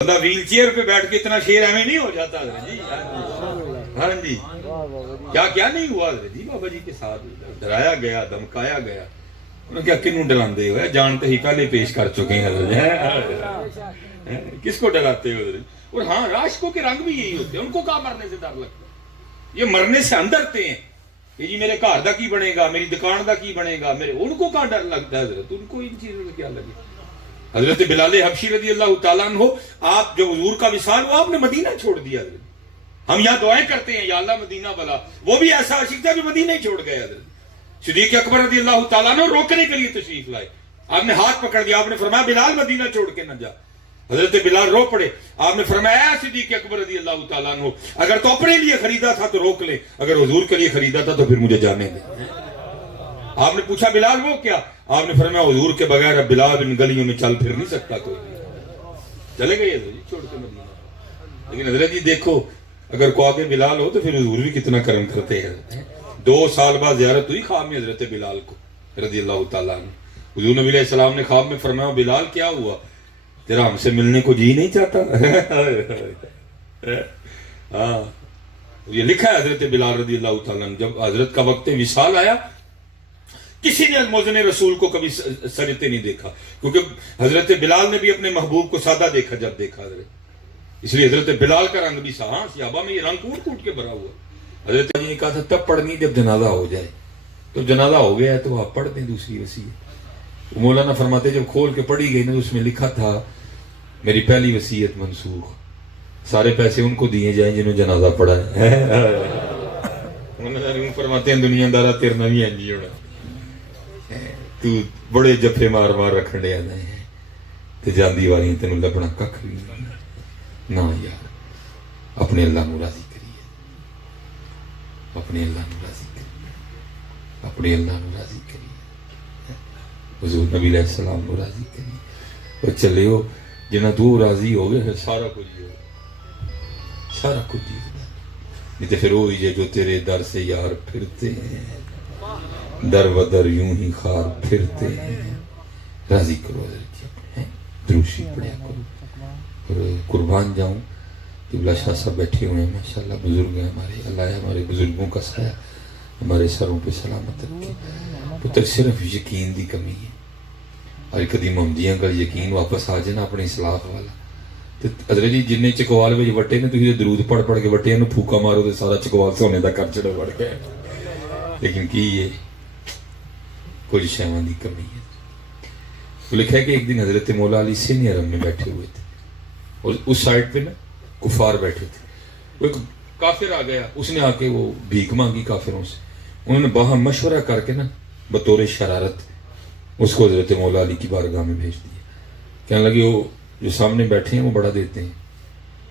بندہ wheel chair پہ بیٹھ کے اتنا شیر ایویں نہیں ہو جاتا حضرت جی. ہاں جی کیا نہیں ہوا حضرت جی بابا جی کے ساتھ. ڈرایا گیا، دھمکایا گیا. انہوں نے کیا کنوں ڈراندے ہوئے، جان تے ہی پہلے پیش کر چکے ہیں حضرت. کس کو ڈراتے ہو حضرت؟ اور ہاں عاشقوں کے رنگ بھی یہی ہوتے ہیں. ان کو کہاں مرنے سے ڈر لگتا ہے؟ یہ مرنے سے اندرتے ہیں کہ جی میرے گھر دا کی بنے گا، میری دکان دا کی بنے گا، میرے ان کو کہاں ڈر لگتا ہے حضرت؟ ان کو ان چیزوں سے کیا لگے. حضرت بلال حبشی رضی اللہ تعالیٰ عنہ، آپ جو حضور کا وصال ہوا آپ نے مدینہ چھوڑ دیا حضرت. ہم یہاں دعائیں کرتے ہیں یا اللہ مدینہ بلا. وہ بھی ایسا عاشق تھا جو مدینہ ہی چھوڑ گئے حضرت. صدیق اکبر رضی اللہ تعالیٰ عنہ روکنے کے لیے تشریف لائے. آپ نے ہاتھ پکڑ دیا، آپ نے فرمایا بلال مدینہ چھوڑ کے نہ جا. حضرت بلال رو پڑے. آپ نے فرمایا صدیق اکبر رضی اللہ تعالیٰ عنہ اگر تو اپنے لیے خریدا تھا تو روک لے، اگر حضور کے لیے خریدا تھا تو پھر مجھے جانے دے. آپ نے پوچھا بلال وہ کیا؟ آپ نے فرمایا حضور کے بغیر اب بلال ان گلیوں میں چل پھر نہیں سکتا کوئی. چلے گئے حضرت جی چھوڑ کے مدینہ. لیکن حضرت جی دیکھو اگر کو آگے بلال ہو تو پھر حضور بھی کتنا کرم کرتے ہیں. 2 سال بعد زیارت ہوئی خواب میں حضرت بلال کو رضی اللہ تعالیٰ عنہ. حضور نبی علیہ السلام نے خواب میں فرمایا بلال کیا ہوا، تیرا ہم سے ملنے کو جی نہیں چاہتا؟ ہاں یہ لکھا ہے حضرت بلال رضی اللہ تعالیٰ عنہ جب حضرت کا وقت وصال آیا کسی نے موزن رسول کو کبھی سجتے نہیں دیکھا، کیونکہ حضرت بلال نے بھی اپنے محبوب کو سادہ دیکھا جب دیکھا حضرت. اس لیے حضرت بلال کا رنگ بھی ہاں صحابہ میں یہ رنگ کوٹ کوٹ کے بھرا ہوا. حضرت جی نے کہا تھا تب پڑھنی جب جنازہ ہو جائے. تو جنازہ ہو گیا ہے تو آپ پڑھ دیں دوسری وصیت. مولانا فرماتے جب کھول کے پڑھی گئی نا اس میں لکھا تھا میری پہلی وصیت منسوخ، سارے پیسے ان کو دیے جائیں جنہوں جنازہ پڑھا ہے. فرماتے ہیں دنیا دارا تیرنا بھی انجی ہونا، تو بڑے جفے مار مار رکھن دے آنے ہیں تے جاندی والی تینوں لبنا ککھ بھی نہ. یار اپنے اللہ نو راضی کریے، اپنے اللہ نو راضی کریے، اپنے اللہ نو راضی کریے، حضور نبی علیہ السلام نو راضی کریے. اور چلے ہو جنہ تو راضی ہو گئے سارا کچھ ہی ہو، سارا کچھ ہی ہو. نہیں تو پھر وہی ہے جو تیرے در سے یار پھرتے ہیں، در و در یوں ہی خار پھرتے ہیں. راضی کرو حضرت جی، دروشی پڑھیا کرو. اور قربان جاؤں قبلہ شاہ صاحب بیٹھے ہوئے ہیں ماشاءاللہ، بزرگ ہیں ہمارے. اللہ ہمارے بزرگوں کا سایہ ہمارے سروں پہ سلامت رکھے. پتر صرف یقین دی کمی ہے. اور کدی محمدیاں گل یقین واپس آ جائے اپنے اصلاح والا. حضرت جی جن چکوال میں وٹے نے تھی درود پڑھ پڑھ کے وٹے پھوکا مارو تو سارا چکوال سونے کا کر چڑھو بڑھ گیا. لیکن کی یہ کچھ شیوان دی کمی ہے. وہ لکھا ہے کہ ایک دن حضرت مولا علی سینی حرم میں بیٹھے ہوئے تھے اور اس سائڈ پہ نا کفار بیٹھے تھے. وہ ایک کافر آ گیا، اس نے آ کے وہ بھیک مانگی کافروں سے. انہوں نے باہم مشورہ کر کے نا بطور شرارت اس کو حضرت مولا علی کی بارگاہ میں بھیج دیا. کہنے لگے وہ جو سامنے بیٹھے ہیں وہ بڑا دیتے ہیں.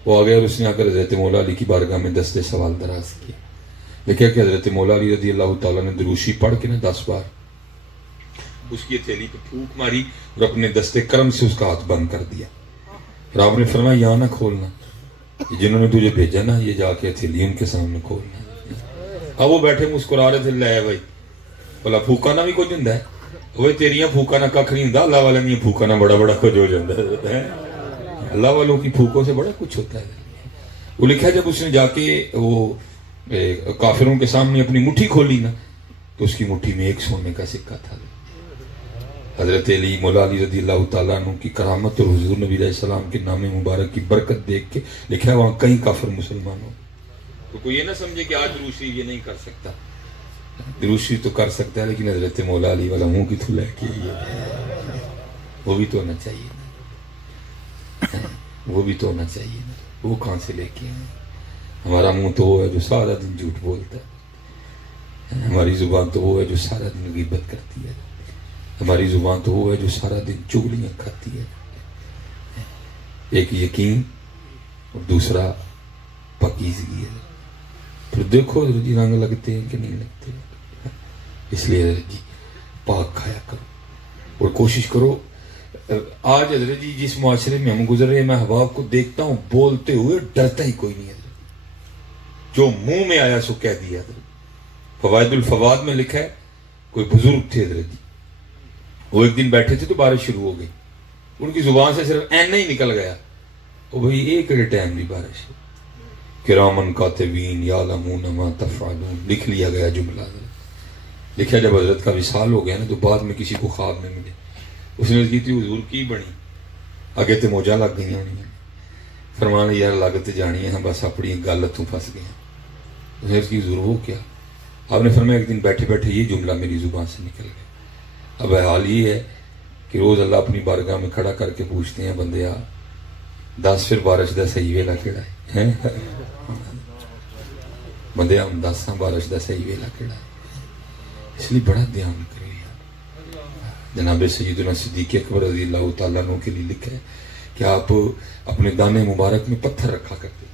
وہ آ گیا اور اس نے آ کر حضرت مولا علی کی بارگاہ میں دستے سوال دراز کیا. دیکھا کہ حضرت مولا علی رضی اللہ تعالیٰ نے دروشی پڑھ کے نا 10 بار اس کی ہتھیلی پہ پھونک ماری اور اپنے دستے کرم سے اس کا ہاتھ بند کر دیا. اور آپ نے فرمایا یہاں نہ کھولنا، جنہوں نے تجھے بھیجا نا یہ جا کے ہتھیلی ان کے سامنے کھولنا. اب وہ بیٹھے مسکرا رہے تھے، لے بھائی بلا پھوکانا بھی کچھ ہوں ہے، وہ تیریاں پھوکانا کھ نہیں ہوں، اللہ والے نہیں پھوکانا بڑا بڑا کچھ ہو جاتا ہے. اللہ والوں کی پھوکوں سے بڑا کچھ ہوتا ہے. وہ لکھا جب اس نے جا کے وہ کافروں کے سامنے اپنی مٹھی کھولی نا تو اس کی مٹھی میں ایک سونے کا سکہ تھا. حضرت علی مولا علی رضی اللہ تعالیٰ عنہ کی کرامت اور حضور نبی علیہ السلام کے نام مبارک کی برکت دیکھ کے لکھا ہے وہاں کئی کافر مسلمان ہو. تو کوئی یہ نہ سمجھے کہ آج دروشی یہ نہیں کر سکتا. دروشی تو کر سکتا ہے لیکن حضرت مولا علی والا منہ کی تو لے کے وہ بھی تو ہونا چاہیے نا، وہ بھی تو ہونا چاہیے نا. وہ کہاں سے لے کے آئے؟ ہمارا منہ تو وہ ہے جو سارا دن جھوٹ بولتا ہے، ہماری زبان تو وہ ہے جو سارا دن غیبت کرتی ہے، ہماری زبان تو وہ ہے جو سارا دن چغلیاں کھاتی ہے. ایک یقین اور دوسرا پاکیزگی ہے. پھر دیکھو حضرت جی رنگ لگتے ہیں کہ نہیں لگتے. اس لیے حضرت جی پاک کھایا کرو اور کوشش کرو. آج حضرت جی جس معاشرے میں ہم گزر رہے ہیں میں احباب کو دیکھتا ہوں بولتے ہوئے ڈرتا ہی کوئی نہیں. حضرت جو منہ میں آیا سو کہہ دیا. حضرت فوائد الفواد میں لکھا ہے کوئی بزرگ تھے حضرت جی، وہ ایک دن بیٹھے تھے تو بارش شروع ہو گئی. ان کی زبان سے صرف این نہیں نکل گیا وہ بھائی ایک ٹائم بھی بارش ہے. کرامن کاتبین یعلمون ما تفعلون لکھ لیا گیا جملہ. لکھا جب حضرت کا وصال ہو گیا نا تو بعد میں کسی کو خواب میں ملے. اس نے کی تھی حضور کی بنی اگے تے موجاں لگ گئی ہونی. فرمان یار لاگت جانی ہے بس اپنی گل ہتھوں پھنس گئے. اس نے کی حضور ہو کیا؟ آپ نے فرمایا ایک دن بیٹھے بیٹھے یہ جملہ میری زبان سے نکل گیا. اب حال یہ ہے کہ روز اللہ اپنی بارگاہ میں کھڑا کر کے پوچھتے ہیں بندیا دس پھر بارش دا صحیح ویلا کیڑا ہے. بندے ہم دس بارش دا صحیح ویلا کیڑا ہے. اس لیے بڑا دھیان کرو. جناب سیدنا صدیق اکبر رضی اللہ تعالیٰ عنہ کے لیے لکھا ہے کہ آپ اپنے دانے مبارک میں پتھر رکھا کرتے.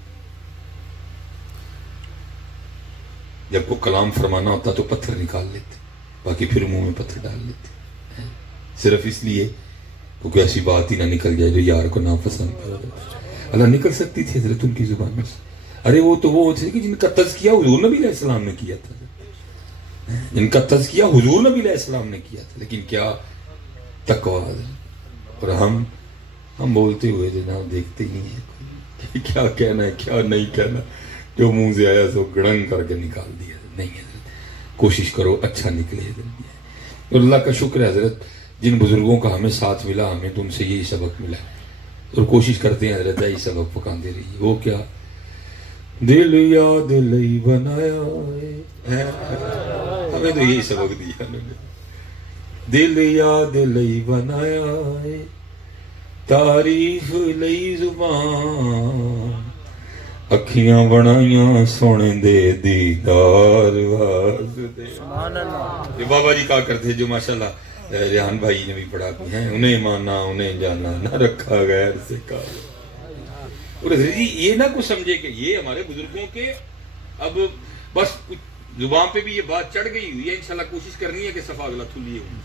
جب کو کلام فرمانا ہوتا تو پتھر نکال لیتے, باقی پھر منہ میں پتھر ڈال لیتے, صرف اس لیے کیونکہ ایسی بات ہی نہ نکل جائے جو یار کو ناپسند ہو. اللہ نکل سکتی تھی حضرت ان کی زبان میں سے. ارے وہ تو وہ تھے کہ جن کا تزکیہ حضور نبی علیہ السلام نے کیا تھا, جن کا تزکیہ حضور نبی علیہ السلام نے کیا تھا. لیکن کیا تقویٰ. اور ہم بولتے ہوئے جناب دیکھتے ہی ہیں کیا کہنا ہے کیا نہیں کہنا, جو منہ سے آیا سو گڑنگ کر کے نکال دیا. نہیں حضرت کوشش کرو اچھا نکلے. اور اللہ کا شکر ہے حضرت جن بزرگوں کا ہمیں ساتھ ملا, ہمیں تم سے یہی سبق ملا اور کوشش کرتے ہیں حضرت یہی سبق پکاندے رہیے. وہ کیا دل یاد لئی بنایا ہے, ہمیں تو یہی سبق دیا انہوں نے. دل یاد لئی بنایا ہے, تعریف لئی زبان, اکھیاں بنائیاں سونے دے دیدار واسطے. یہ بابا جی کہا کرتے جو ماشاءاللہ ریحان بھائی نے بھی پڑھا بھی ہیں, انہیں مانا انہیں جانا نہ رکھا غیر سے کہا. اور جی یہ نہ کچھ سمجھے کہ یہ ہمارے بزرگوں کے اب بس زبان پہ بھی یہ بات چڑھ گئی ہوئی ہے. انشاءاللہ کوشش کرنی ہے کہ صفا اگلا تھولیے ہوں.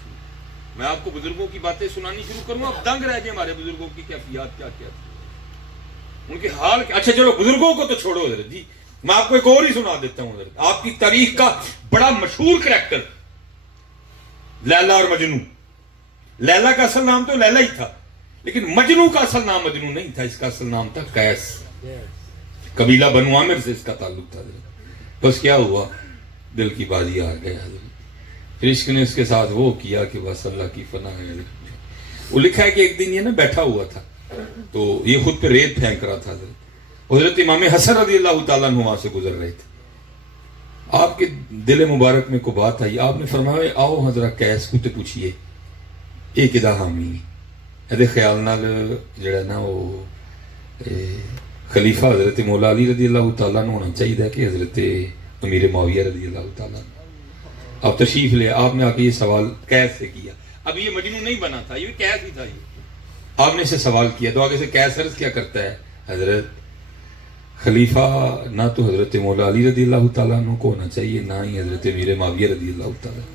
میں آپ کو بزرگوں کی باتیں سنانی شروع کروں, اب دنگ رہ جائیں ہمارے بزرگوں کی کیفیات کیا کیا تھی, ان کے حال. اچھا چلو بزرگوں کو تو چھوڑو حضرت جی, میں آپ کو ایک اور ہی سنا دیتا ہوں حضرت. آپ کی تاریخ کا بڑا مشہور کریکٹر لیلا اور مجنو. لیلا کا اصل نام تو لیلا ہی تھا, لیکن مجنو کا اصل نام مجنو نہیں تھا, اس کا اصل نام تھا قیس. قبیلہ بنو عامر سے اس کا تعلق تھا. بس کیا ہوا, دل کی بازی ہار گیا. پھر عشق نے اس کے ساتھ وہ کیا کہ بس اللہ کی فنا ہے. وہ لکھا ہے کہ ایک دن یہ نا بیٹھا ہوا تھا تو یہ خود پہ ریت پھینک رہا تھا. حضرت امام حسن رضی اللہ تعالیٰ عنہ وہاں سے گزر رہے تھے. آپ کے دل مبارک میں کو بات آئی, آپ نے فرمایا آؤ حضرت قیس کو تے پوچھئے ایک ادا حامی. ادھے خیال نال جڑا نا وہ خلیفہ حضرت مولا علی رضی اللہ تعالیٰ عنہ ہونا چاہیے کہ حضرت امیر معاویہ رضی اللہ تعالیٰ عنہ. آپ تشریف لے. آپ نے آ کے یہ سوال قیس سے کیا. اب یہ مجنون نہیں بنا تھا, یہ قیس ہی تھا. یہ آپ نے اسے سوال کیا تو آگے سے قیس عرض کیا کرتا ہے, حضرت خلیفہ نہ تو حضرت مولا علی رضی اللہ تعالیٰ عنہ کو ہونا چاہیے نہ ہی حضرت امیر معاویہ رضی اللہ تعالیٰ.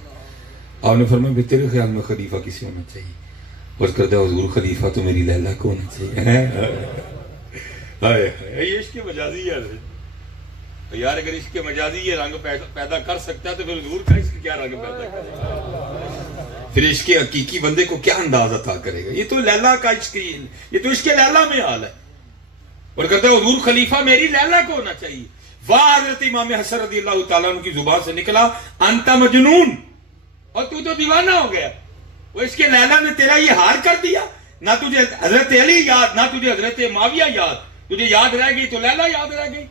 آپ نے فرمایا بھی تیرے خیال میں خلیفہ کسی ہونا چاہیے؟ عرض کرتا ہے حضور خلیفہ تو میری لیلا کو ہونا چاہیے. یہ عشق مجازی ہے یار. اگر عشق مجازی یہ رنگ پیدا کر سکتا ہے تو پھر حضور کا عشق کیا رنگ پیدا کرے گا؟ پھر عشق حقیقی بندے کو کیا انداز عطا کرے گا؟ یہ تو لیلا کا عشق, یہ تو عشق لیلا میں حال ہے. اور کہتا ہے حضور خلیفہ میری لیلا کو ہونا چاہیے. واہ حضرت امام حسن رضی اللہ تعالیٰ عنہ کی زبان سے نکلا انت مجنون, اور تو دیوانہ ہو گیا. وہ اس کے لیلا نے تیرا یہ حال کر دیا, نہ تجھے حضرت علی یاد نہ تجھے حضرت معاویہ یاد, تجھے یاد رہ گئی تو لیلا یاد رہ گئی.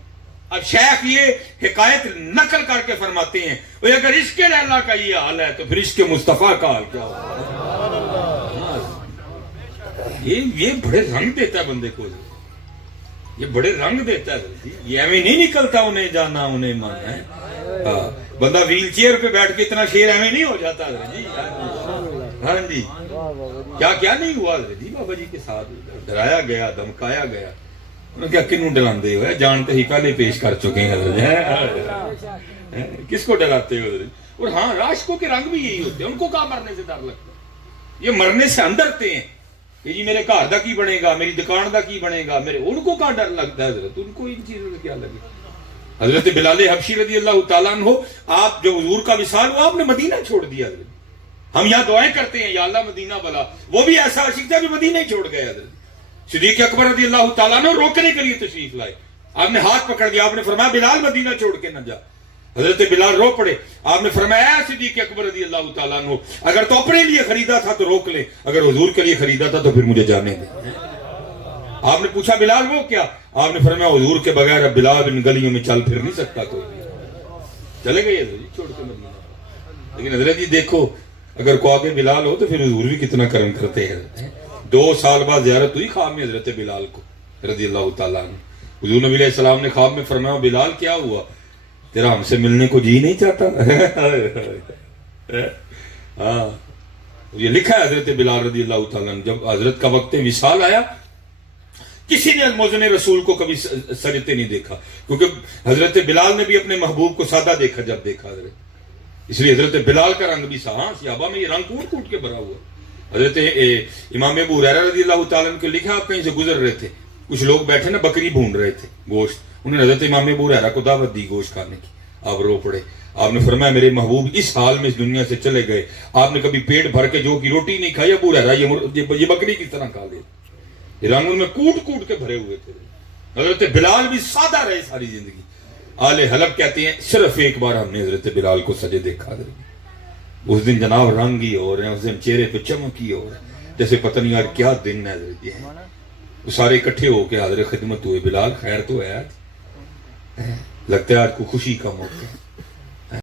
اب شیخ یہ حکایت نقل کر کے فرماتے ہیں اگر عشق لیلا کا یہ حال ہے تو پھر عشق مصطفیٰ کا حال کیا ہوگا؟ یہ بڑے رنگ دیتا ہے بندے کو, یہ بڑے رنگ دیتا ہے. یہ ایویں نہیں نکلتا انہیں جانا انہیں مانا ہے. بندہ ویل چیئر پہ بیٹھ کے اتنا شیر ایویں نہیں ہو جاتا جی. ہاں جی کیا نہیں ہوا جی بابا جی کے ساتھ, ڈرایا گیا دھمکایا گیا. کیا کنوں ڈراندے ہو, جانتے ہی پہلے پیش کر چکے ہیں, کس کو ڈراتے ہو؟ اور ہاں عاشقوں کے رنگ بھی یہی ہوتے ہیں, ان کو کہاں مرنے سے ڈر لگتا ہے؟ یہ مرنے سے اندرتے ہیں کہ جی میرے گھر دا کی بنے گا, میری دکان دا کی بنے گا, میرے ان کو کہاں ڈر لگتا ہے حضرت, ان کو ان چیزوں سے کیا لگے. حضرت بلال حبشی رضی اللہ تعالیٰ عنہ, آپ جو حضور کا وصال ہوا آپ نے مدینہ چھوڑ دیا حضرت. ہم یہاں دعائیں کرتے ہیں یا اللہ مدینہ بلا, وہ بھی ایسا عاشق تھا جو مدینہ ہی چھوڑ گئے حضرت. صدیق اکبر رضی اللہ تعالیٰ نے روکنے کے لیے تشریف لائے. آپ نے ہاتھ پکڑ دیا, آپ نے فرمایا بلال مدینہ چھوڑ کے نہ جا. حضرت بلال رو پڑے. آپ نے فرمایا صدیق اکبر رضی اللہ تعالیٰ عنہ اگر تو اپنے لیے خریدا تھا تو روک لے, اگر حضور کے لیے خریدا تھا تو پھر مجھے جانے دے. آپ نے پوچھا بلال وہ کیا؟ آپ نے فرمایا حضور کے بغیر اب بلال ان گلیوں میں چل پھر نہیں سکتا کوئی. چلے گئے حضور چھوڑ کے مدینہ. لیکن حضرت جی دیکھو اگر کو آگے بلال ہو تو پھر حضور بھی کتنا کرم کرتے ہیں. 2 سال بعد زیارت ہوئی خواب میں حضرت بلال کو رضی اللہ تعالیٰ عنہ. حضور نبی علیہ السلام نے خواب میں فرمایا بلال کیا ہوا, تیرا ہم سے ملنے کو جی نہیں چاہتا؟ ہاں یہ لکھا ہے حضرت بلال رضی اللہ تعالیٰ عنہ جب حضرت کا وقت وصال آیا کسی نے موزن رسول کو کبھی سجتے نہیں دیکھا, کیونکہ حضرت بلال نے بھی اپنے محبوب کو سادہ دیکھا جب دیکھا حضرت, اس لیے حضرت بلال کا رنگ بھی صحابہ میں یہ رنگ کوٹ کوٹ کے بھرا ہوا. حضرت امام ابو ہریرہ رضی اللہ تعالیٰ عنہ کو لکھا آپ کہیں سے گزر رہے تھے, کچھ لوگ بیٹھے نا بکری بھون رہے تھے گوشت, انہوں نے حضرت امام ابو ہریرہ کو دعوت دی گوشت کھانے کی. آپ رو پڑے. آپ نے فرمایا میرے محبوب اس حال میں اس دنیا سے چلے گئے, آپ نے کبھی پیٹ بھر کے جو کی روٹی نہیں کھائی. ابو ہریرہ یہ بکری کس طرح کھا لے, یہ رنگ ان میں کوٹ کوٹ کے بھرے ہوئے تھے. حضرت بلال بھی سادہ رہے ساری زندگی. آل حلب کہتے ہیں صرف ایک بار ہم نے حضرت بلال کو سجے دیکھا. اس دن جناب رنگ ہی ہو رہے ہیں, اس دن چہرے پہ چمک ہی ہو رہا ہے جیسے پتہ نہیں یار کیا دن ہے حضرت. یہ وہ سارے اکٹھے ہو کے حاضر خدمت ہوئے. بلال خیر تو ہے آج, لگتا ہے آج کو خوشی کا موقع ہے.